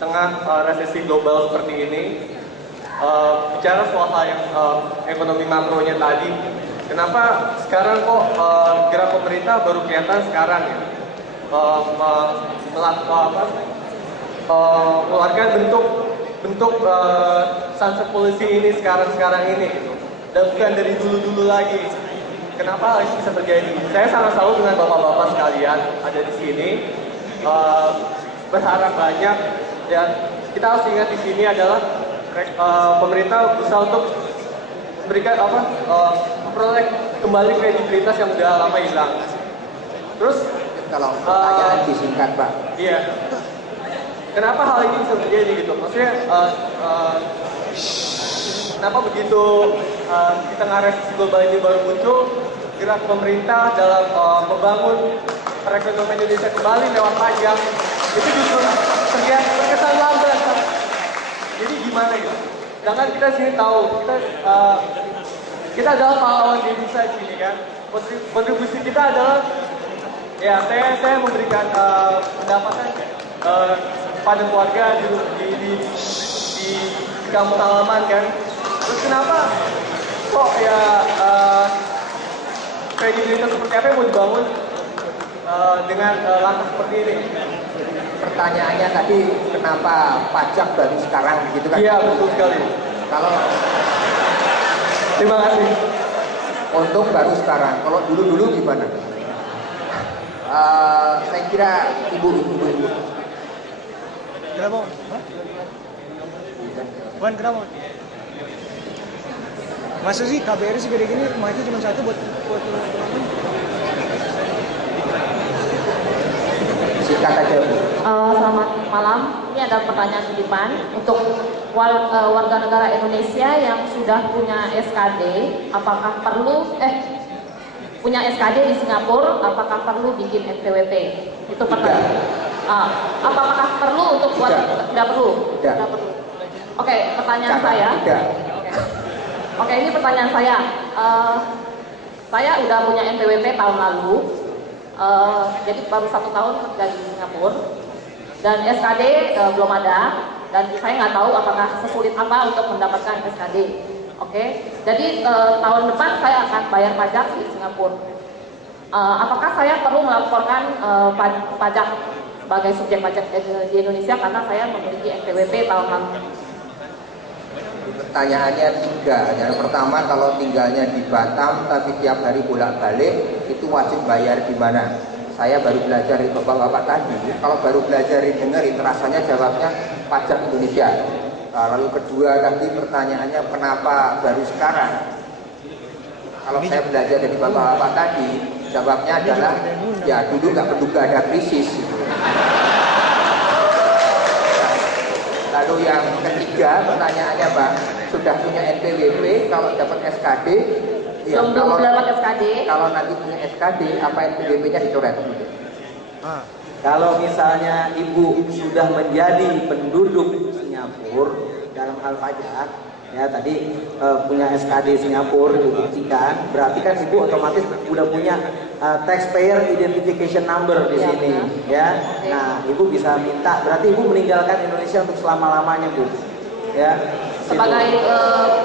tengah resesi global seperti ini, bicara soal hal yang ekonomi makronya tadi, kenapa sekarang kok gerak pemerintah baru kelihatan sekarang ya? Mengeluarkan bentuk sunset policy ini sekarang ini gitu. Dan bukan dari dulu-dulu lagi. Kenapa hal ini bisa terjadi? Saya sangat salut dengan bapak-bapak sekalian ada di sini. Berharap banyak, dan kita harus ingat di sini adalah pemerintah berusaha untuk memberikan memperoleh kembali kredibilitas yang udah lama hilang. Terus kalau pertanyaan disingkat, Pak. Iya. Kenapa hal ini bisa terjadi gitu? Maksudnya kenapa begitu di tengah resesi global ini baru muncul gerak pemerintah dalam membangun perekonomian Indonesia kembali lewat pajak itu justru terkesan lambat. Jadi gimana gitu? Sedangkan kita sini tahu kita adalah pahlawan di Indonesia di sini kan. Kontribusi kita adalah ya saya memberikan pendapatan pada keluarga di kampung halaman kan. Terus kenapa kok ya kredibilitas seperti apa yang mau dibangun dengan langkah seperti ini? Pertanyaannya tadi kenapa pajak baru sekarang gitu kan? Iya betul sekali. Kalau terima kasih. Untuk baru sekarang, kalau dulu gimana? Saya kira ibu. Kenapa? Bukan kenapa? Masa sih KBRI segede gini maju cuma satu buat penonton? Sikat aja, Bu. Selamat malam. Ini ada pertanyaan titipan untuk warga negara Indonesia yang sudah punya SKD, apakah perlu punya SKD di Singapura, apakah perlu bikin NPWP? Itu pertanyaan. Apakah perlu untuk buat? Tidak perlu. Tidak. Tidak perlu. Oke, pertanyaan saya. Tidak. Oke, ini pertanyaan saya. Saya udah punya NPWP tahun lalu. Jadi baru 1 tahun kerja di Singapura dan SKD belum ada, dan saya nggak tahu apakah sesulit apa untuk mendapatkan SKD. Oke, jadi tahun depan saya akan bayar pajak di Singapura. Apakah saya perlu melaporkan pajak sebagai subjek pajak di Indonesia karena saya memiliki NPWP tahun lalu? Pertanyaannya 3. Yang pertama, kalau tinggalnya di Batam tapi tiap hari bolak-balik, itu wajib bayar di mana? Saya baru belajar dari bapak-bapak tadi. Kalau baru belajar dengerin, rasanya jawabnya pajak Indonesia. Lalu kedua tadi pertanyaannya kenapa baru sekarang? Kalau saya belajar dari bapak-bapak tadi, jawabnya adalah ya dulu nggak menduga ada krisis. Lalu yang ketiga pertanyaannya, Bang, sudah punya NPWP, kalau dapat SKD, ya, belum dapat SKD. Kalau nanti punya SKD, apa NPWP-nya dicoret? Kalau misalnya ibu sudah menjadi penduduk Singapura dalam hal pajak, ya tadi punya SKD Singapura dibuktikan, berarti kan ibu otomatis udah punya taxpayer identification number di sini, ya. Nah, ibu bisa minta, berarti ibu meninggalkan Indonesia untuk selama-lamanya, Bu. Ya. Sebagai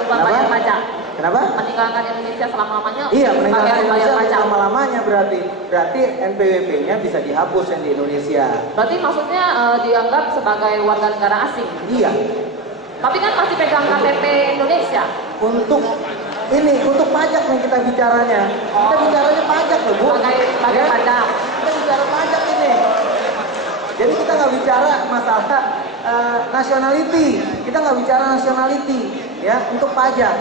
bayar pajak. Kenapa? Meninggalkan Indonesia selama-lamanya. Iya, meninggalkan Indonesia pajak. selama-lamanya berarti NPWP-nya bisa dihapus yang di Indonesia. Berarti maksudnya dianggap sebagai warga negara asing. Iya. Tapi kan masih pegang KTP Indonesia. Untuk pajak nih kita bicaranya. Kita bicaranya pajak loh, Bu. Sebagai pajak. Kita bicara pajak ini. Jadi kita nggak bicara masalah nationality. Kita nggak bicara nationality, ya, untuk pajak.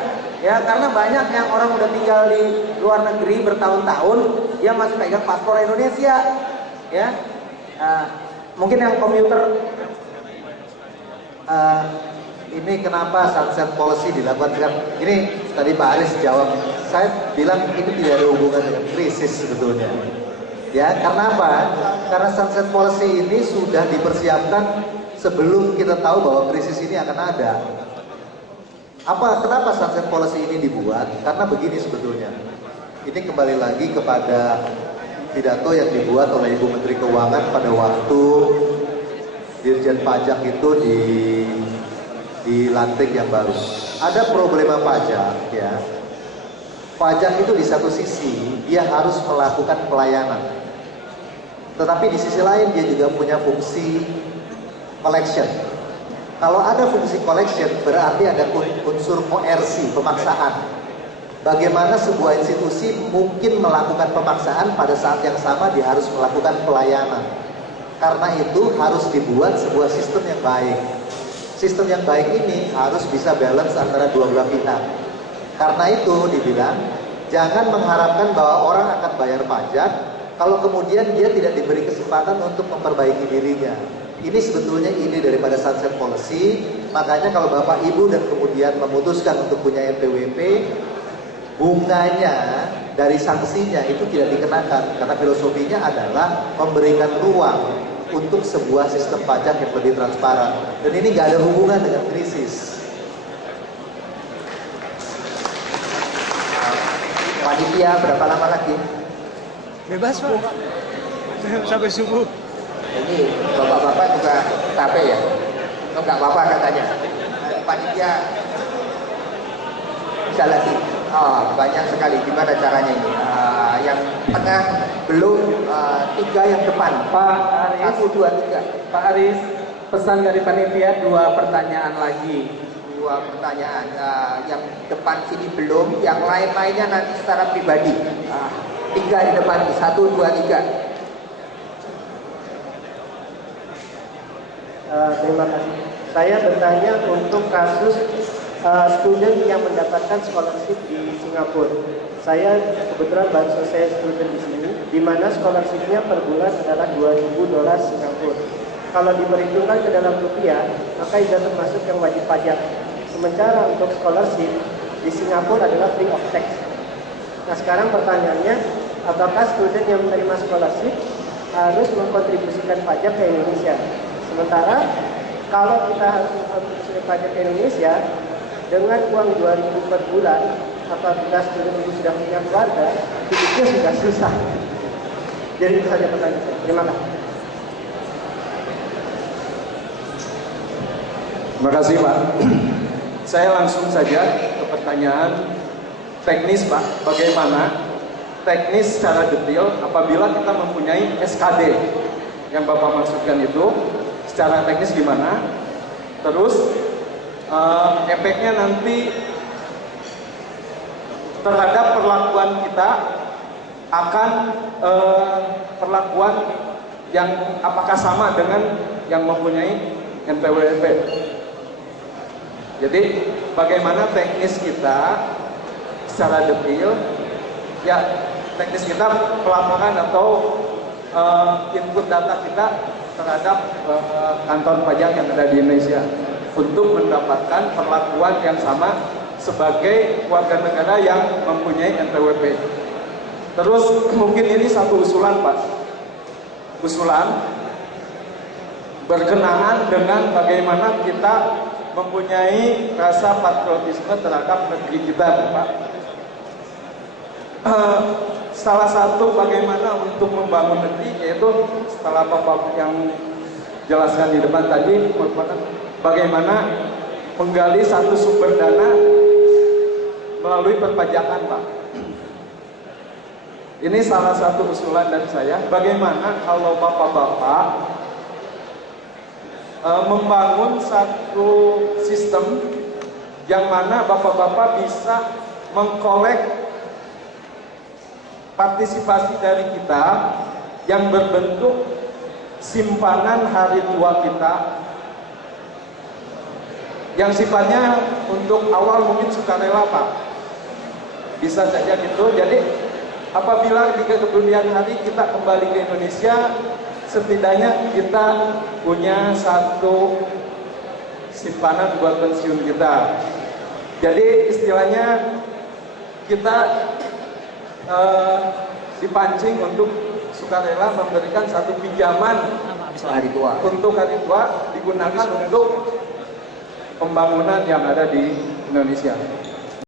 Ya, karena banyak yang orang udah tinggal di luar negeri bertahun-tahun, dia masih pegang paspor Indonesia, ya. Mungkin yang komuter ini kenapa sunset policy dilakukan? Ini tadi Pak Aris jawab, saya bilang ini tidak ada hubungan dengan krisis sebetulnya. Ya, karena apa? Karena sunset policy ini sudah dipersiapkan sebelum kita tahu bahwa krisis ini akan ada. Kenapa sunset policy ini dibuat? Karena begini sebetulnya. Ini kembali lagi kepada pidato yang dibuat oleh Ibu Menteri Keuangan pada waktu Dirjen Pajak itu dilantik yang baru. Ada problema pajak ya. Pajak itu di satu sisi dia harus melakukan pelayanan. Tetapi di sisi lain dia juga punya fungsi collection. Kalau ada fungsi collection berarti ada unsur koersi, pemaksaan. Bagaimana sebuah institusi mungkin melakukan pemaksaan pada saat yang sama dia harus melakukan pelayanan. Karena itu harus dibuat sebuah sistem yang baik. Sistem yang baik ini harus bisa balance antara dua belah pihak. Karena itu dibilang, jangan mengharapkan bahwa orang akan bayar pajak kalau kemudian dia tidak diberi kesempatan untuk memperbaiki dirinya. Ini sebetulnya ide daripada sunset policy. Makanya kalau Bapak Ibu dan kemudian memutuskan untuk punya NPWP, bunganya dari sanksinya itu tidak dikenakan. Karena filosofinya adalah memberikan ruang untuk sebuah sistem pajak yang lebih transparan. Dan ini nggak ada hubungan dengan krisis. Panitia berapa lama lagi? Bebas Pak. Sampai subuh. Ini bapak-bapak juga capek ya? Oh, nggak apa-apa katanya. Panitia bisa lagi. Oh, banyak sekali. Gimana caranya ini? Yang tengah belum, 3 yang depan. Pak Aris, 1, 2, 3. Pak Aris, pesan dari panitia 2 pertanyaan lagi. 2 pertanyaan. Yang depan sini belum, yang lain-lainnya nanti secara pribadi. 3 di depan, 1, 2, 3. Terima kasih. Saya bertanya untuk kasus student yang mendapatkan scholarship di Singapura. Saya kebetulan baru selesai student di sini, di mana scholarshipnya per bulan adalah $2.000 Singapura. Kalau diperhitungkan ke dalam rupiah, maka tidak termasuk yang wajib pajak. Sementara untuk scholarship di Singapura adalah free of tax. Nah sekarang pertanyaannya, apakah student yang menerima scholarship harus mengkontribusikan pajak ke Indonesia? Sementara kalau kita harus mengkontribusikan pajak ke Indonesia dengan uang 2.000 per bulan, apabila student itu sudah punya keluarga, hidupnya sudah susah. Jadi itu saja pertanyaan saya. Terima kasih. Terima kasih Pak. Saya langsung saja ke pertanyaan teknis Pak. Bagaimana teknis secara detail apabila kita mempunyai SKD yang Bapak maksudkan itu, secara teknis gimana? Terus efeknya nanti terhadap perlakuan kita akan perlakuan yang apakah sama dengan yang mempunyai NPWP. Jadi bagaimana teknis kita secara detail, ya teknis kita pelaporan atau input data kita terhadap kantor pajak yang ada di Indonesia untuk mendapatkan perlakuan yang sama sebagai warga negara yang mempunyai NPWP. Terus mungkin ini satu usulan Pak, usulan berkenaan dengan bagaimana kita mempunyai rasa patriotisme terhadap negeri kita Pak. Salah satu bagaimana untuk membangun negeri yaitu setelah Bapak yang jelaskan di depan tadi, bagaimana menggali satu sumber dana melalui perpajakan Pak. Ini salah satu usulan dari saya, bagaimana kalau Bapak-Bapak membangun satu sistem yang mana Bapak-Bapak bisa mengkolek partisipasi dari kita yang berbentuk simpanan hari tua kita yang sifatnya untuk awal mungkin sukarela Pak, bisa saja gitu. Jadi apabila di kemudian hari kita kembali ke Indonesia, setidaknya kita punya satu simpanan buat pensiun kita. Jadi istilahnya kita dipancing untuk sukarela memberikan satu pinjaman Hari tua. untuk hari tua digunakan untuk pembangunan yang ada di Indonesia.